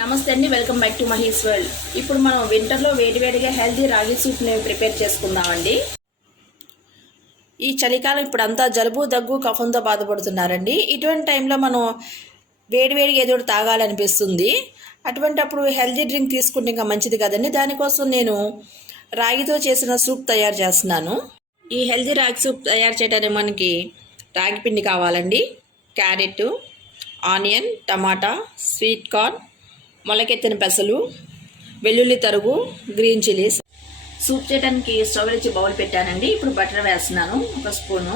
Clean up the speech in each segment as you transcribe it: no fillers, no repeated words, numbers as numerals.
నమస్తే అండి, welcome back to Mahi's world. ఇప్పుడు మనం వింటర్లో వేడివేడిగా హెల్తీ రాగి సూప్ని ప్రిపేర్ చేసుకుందామండి. ఈ చలికాలం ఇప్పుడు అంతా జలుబు దగ్గు కఫంతో బాధపడుతున్నారండి. ఇటువంటి టైంలో మనం వేడివేడిగా ఏదో ఒకటి తాగాలనిపిస్తుంది. అటువంటప్పుడు హెల్తీ డ్రింక్ తీసుకుంటే ఇంకా మంచిది కదండి. దానికోసం నేను రాగితో చేసిన సూప్ తయారు చేస్తున్నాను. ఈ హెల్తీ రాగి సూప్ తయారు చేయడానికి మనకి రాగి పిండి కావాలండి, క్యారెట్, ఆనియన్, టమాటా, స్వీట్ కార్న్, మొలకెత్తిన పెసలు, వెల్లుల్లి తరుగు, గ్రీన్ చిల్లీస్. సూప్ చేయడానికి స్టవ్ నుంచి బౌల్ పెట్టానండి. ఇప్పుడు బటర్ వేస్తున్నాను, 1 స్పూను.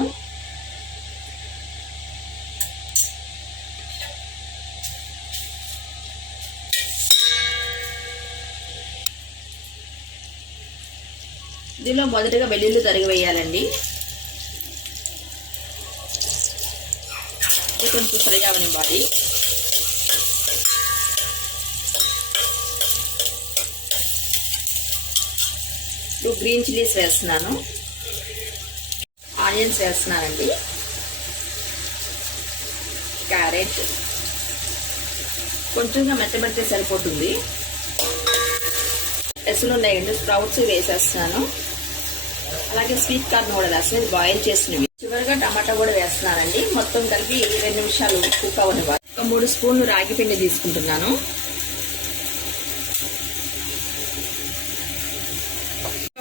దీనిలో మొదటగా వెల్లుల్లి తరిగి వేయాలండి. ఇది కొంచెం ఫ్రై అవనివ్వాలి. గ్రీన్ చిల్లీస్ వేస్తున్నాను, ఆనియన్స్ వేస్తున్నానండి, క్యారెట్ కొంచెంగా మెత్తబెడితే సరిపోతుంది. పెసలు ఉన్నాయండి, స్ప్రౌట్స్ వేసేస్తున్నాను. అలాగే స్వీట్ కార్న్ కూడా వేస్తున్నాను, ఇది బాయిల్ చేసినవి. చివరిగా టమాటా కూడా వేస్తున్నానండి. మొత్తం కలిపి 2 నిమిషాలు కుక్ అవ్వనివ్వాలి. 3 స్పూన్లు రాగి పిండి తీసుకుంటున్నాను.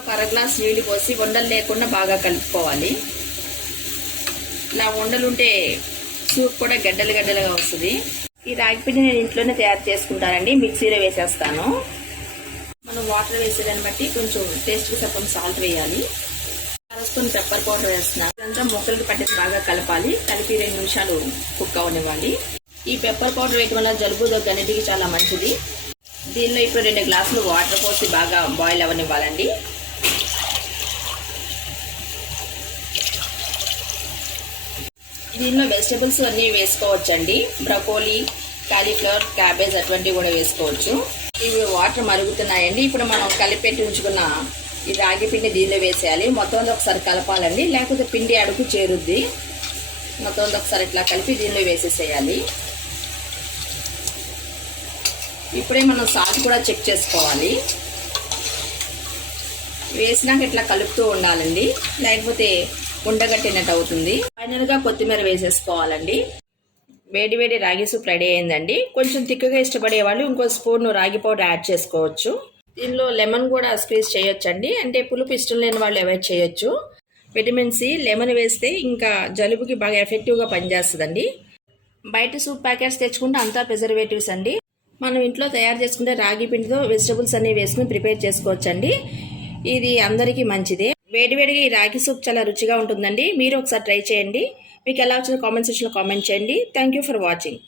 ఒక 1/2 గ్లాస్ నీళ్లు పోసి ఉండలు లేకుండా బాగా కలుపుకోవాలి. ఇలా ఉండలుంటే సూప్ కూడా గడ్డలు గడ్డలుగా వస్తుంది. ఈ రాగి పిండి నేను ఇంట్లోనే తయారు చేసుకుంటానండి. మిక్సీలో వేసేస్తాను. మనం వాటర్ వేసేదాన్ని బట్టి కొంచెం టేస్ట్కి సరిపడిన సాల్ట్ వేయాలి. 1 స్పూన్ పెప్పర్ పౌడర్ వేస్తున్నాను. ఇదంతా ముక్కలకి పట్టేసి బాగా కలపాలి. కలిపి 2 నిమిషాలు కుక్ అవ్వనివ్వాలి. ఈ పెప్పర్ పౌడర్ వేయడం వల్ల జలుబు దగ్గు అన్నిటికీ చాలా మంచిది. దీనిలో ఇప్పుడు 2 గ్లాసులు వాటర్ పోసి బాగా బాయిల్ అవ్వనివ్వాలండి. దీనిలో వెజిటబుల్స్ అన్నీ వేసుకోవచ్చండి. బ్రకోలీ, కాలీఫ్లవర్, క్యాబేజ్ అటువంటివి కూడా వేసుకోవచ్చు. ఇవి వాటర్ మరుగుతున్నాయండి. ఇప్పుడు మనం కలిపెట్టి ఉంచుకున్న ఈ రాగి పిండి దీనిలో వేసేయాలి. మొత్తం ఒకసారి కలపాలండి, లేకపోతే పిండి అడుగు చేరుద్ది. మొత్తం ఒకసారి ఇట్లా కలిపి దీనిలో వేసేసేయాలి. ఇప్పుడే మనం సాల్ట్ కూడా చెక్ చేసుకోవాలి. వేసినాక ఇట్లా కలుపుతూ ఉండాలండి, లేకపోతే ఉండగట్టినట్టు అవుతుంది. ఫైనల్గా కొత్తిమీర వేసేసుకోవాలండి. వేడి వేడి రాగి సూప్ రెడీ అయిందండి. కొంచెం తిక్కుగా ఇష్టపడే వాళ్ళు ఇంకో స్పూన్ రాగి పౌడర్ యాడ్ చేసుకోవచ్చు. దీనిలో లెమన్ కూడా స్క్వీజ్ చేయొచ్చండి. అంటే పులుపు ఇష్టం లేని వాళ్ళు అవాయిడ్ చేయొచ్చు. విటమిన్ సి లెమన్ వేస్తే ఇంకా జలుబుకి బాగా ఎఫెక్టివ్గా పనిచేస్తుందండి. బయట సూప్ ప్యాకెట్స్ తెచ్చుకుంటే అంతా ప్రిజర్వేటివ్స్ అండి. మనం ఇంట్లో తయారు చేసుకుంటే రాగి పిండితో వెజిటబుల్స్ అన్ని వేసుకుని ప్రిపేర్ చేసుకోవచ్చండి. ఇది అందరికీ మంచిదే. వేడివేడిగా ఈ రాగి సూప్ చాలా రుచిగా ఉంటుందండి. మీరు ఒకసారి ట్రై చేయండి. మీకు ఎలా వచ్చిన కామెంట్ సెక్షన్లో కామెంట్ చేయండి. Thank you for watching.